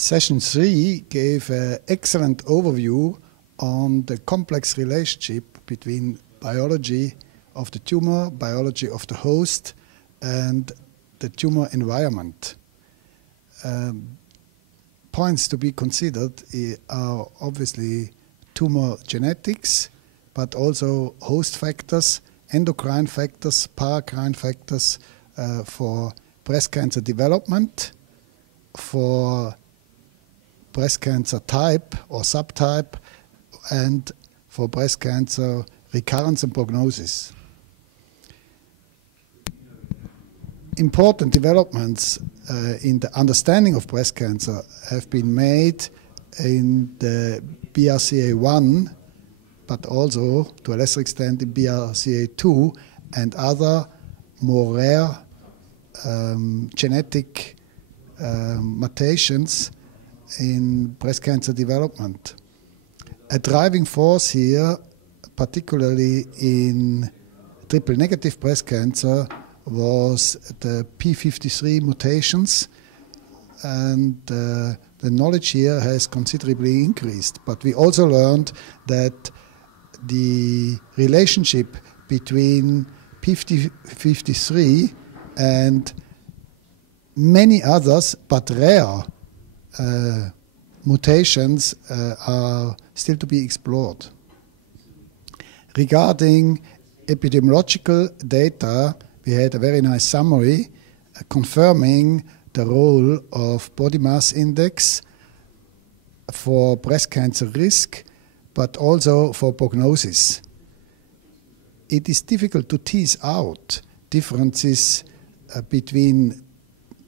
Session 3 gave an excellent overview on the complex relationship between biology of the tumor, biology of the host, and the tumor environment. Points to be considered are obviously tumor genetics, but also host factors, endocrine factors, paracrine factors for breast cancer development, for breast cancer type or subtype, and for breast cancer recurrence and prognosis. Important developments in the understanding of breast cancer have been made in the BRCA1, but also to a lesser extent in BRCA2 and other more rare genetic mutations in breast cancer development. A driving force here, particularly in triple negative breast cancer, was the p53 mutations, and the knowledge here has considerably increased. But we also learned that the relationship between p53 and many others, but rare mutations are still to be explored. Regarding epidemiological data, we had a very nice summary confirming the role of body mass index for breast cancer risk, but also for prognosis. It is difficult to tease out differences between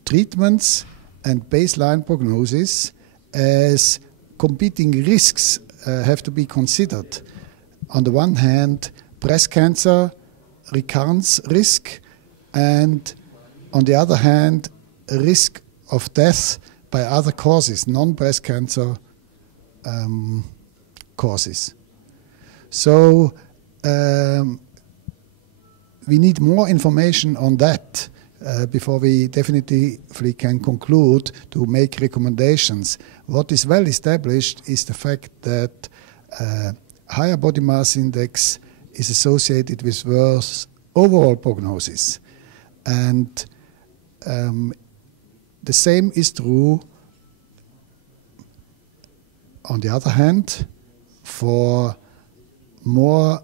treatments and baseline prognosis, as competing risks have to be considered. On the one hand, breast cancer recurrence risk, and on the other hand, risk of death by other causes, non-breast cancer causes. So we need more information on that before we definitively can conclude to make recommendations. What is well established is the fact that higher body mass index is associated with worse overall prognosis. And the same is true, on the other hand, for more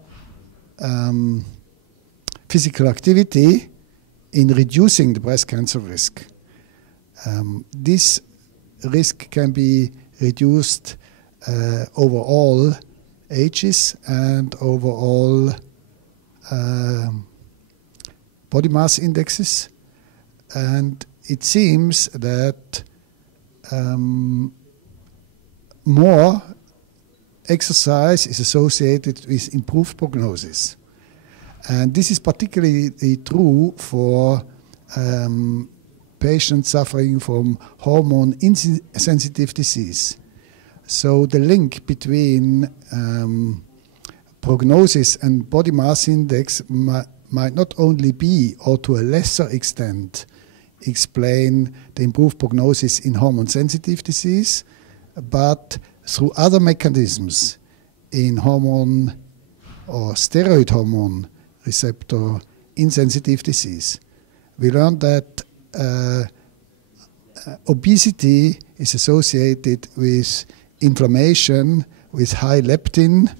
physical activity in reducing the breast cancer risk. This risk can be reduced over all ages and over all body mass indexes, and it seems that more exercise is associated with improved prognosis. And this is particularly true for patients suffering from hormone-insensitive disease. So the link between prognosis and body mass index might not only be, or to a lesser extent, explain the improved prognosis in hormone-sensitive disease, but through other mechanisms in hormone or steroid hormone receptor insensitive disease. We learned that obesity is associated with inflammation, with high leptin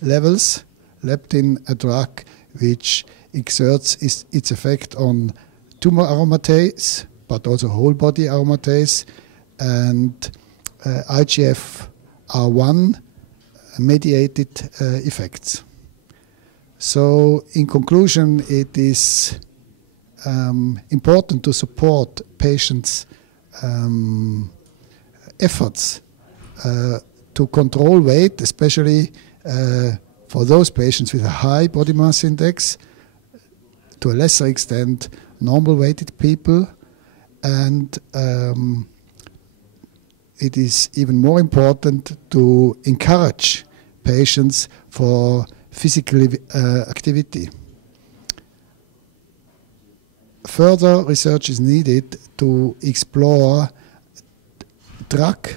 levels. Leptin, a drug which exerts its effect on tumor aromatase, but also whole body aromatase, and IGF-1 mediated effects. So in conclusion, it is important to support patients' efforts to control weight, especially for those patients with a high body mass index, to a lesser extent normal weighted people, and it is even more important to encourage patients for physical activity. Further research is needed to explore drug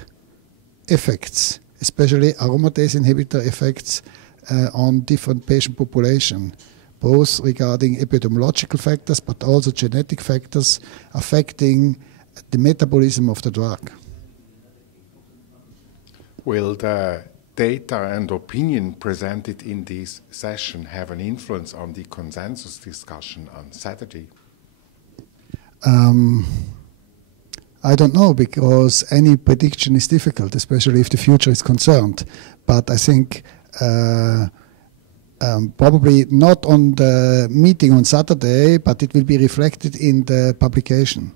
effects, especially aromatase inhibitor effects on different patient population, both regarding epidemiological factors but also genetic factors affecting the metabolism of the drug. Will the data and opinion presented in this session have an influence on the consensus discussion on Saturday? I don't know, because any prediction is difficult, especially if the future is concerned. But I think probably not on the meeting on Saturday, but it will be reflected in the publication.